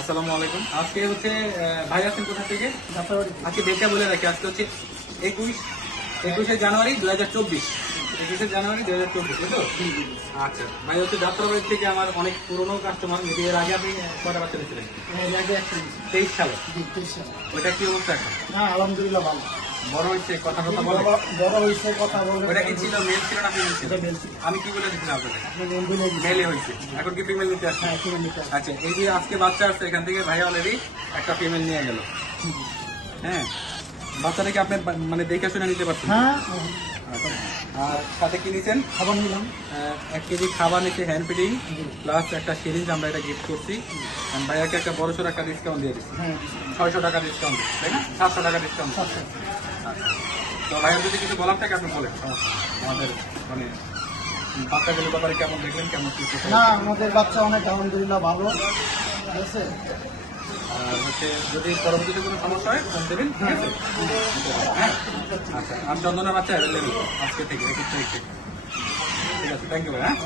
আসসালামু আলাইকুম। আজকে হচ্ছে ভাই আছেন কোথা থেকে? আজকে ডেটটা বলে রাখি আজকে হচ্ছে একুশ একুশে জানুয়ারি দু হাজার চব্বিশ। একুশে জানুয়ারি দু হাজার চব্বিশ তো? আচ্ছা ভাই হচ্ছে যাত্রাবাড়ির থেকে আমার অনেক পুরনো কাস্টমার যদি এর আগে আপনি কটা বাচ্চা দিয়েছিলেন তেইশ সালে। ওইটা কি অবস্থা না আলহামদুলিল্লাহ ভালো। বড় কথা কথা বলে। বড়- কথা বলবে ওইটা কি ছিল? মেল ছিল না ফিমেল ছিল? এটা male ছিল। আমি কি বলে আপনাকে? আপনি মেল এখন কি ফিমেল নিতে আসছে? হ্যাঁ হবে। আচ্ছা এই যে আজকে বাচ্চা আসছে এখান থেকে ভাই অলরেডি একটা ফিমেল নিয়ে গেল। হ্যাঁ বাচ্চাটাকে আপনি মানে দেখে শুনে নিতে পারছেন? হ্যাঁ। আচ্ছা। আর সাথে কি নিছেন? খাবার নিলাম। এক কেজি খাবার নিচ্ছে হ্যান্ড ফিডিং প্লাস একটা সিরিজ আমরা এটা গিফট করছি। ভাইয়াকে একটা বড় সড়ো একটা ডিসকাউন্ট দিয়ে দিচ্ছি। হ্যাঁ। ছয়শো টাকা ডিসকাউন্ট তাই না? সাতশো টাকা ডিসকাউন্ট। তো ভাইয়ের যদি কিছু বলার থাকে আপনি বলেন। সমস্যা আমাদের মানে বাচ্চাগুলোর ব্যাপারে কেমন দেখলেন কেমন কি কি না আমাদের বাচ্চা অনেক আলহামদুলিল্লাহ ভালো। ঠিক আছে? আর হচ্ছে যদি পরবর্তীতে কোনো সমস্যা হয় ফোন দেবেন ঠিক আছে? হ্যাঁ? আচ্ছা আর চন্দনের বাচ্চা অ্যাভেলেবেল আজকে থেকে একুশ তারিখ থেকে। ঠিক আছে থ্যাংক ইউ ভাই হ্যাঁ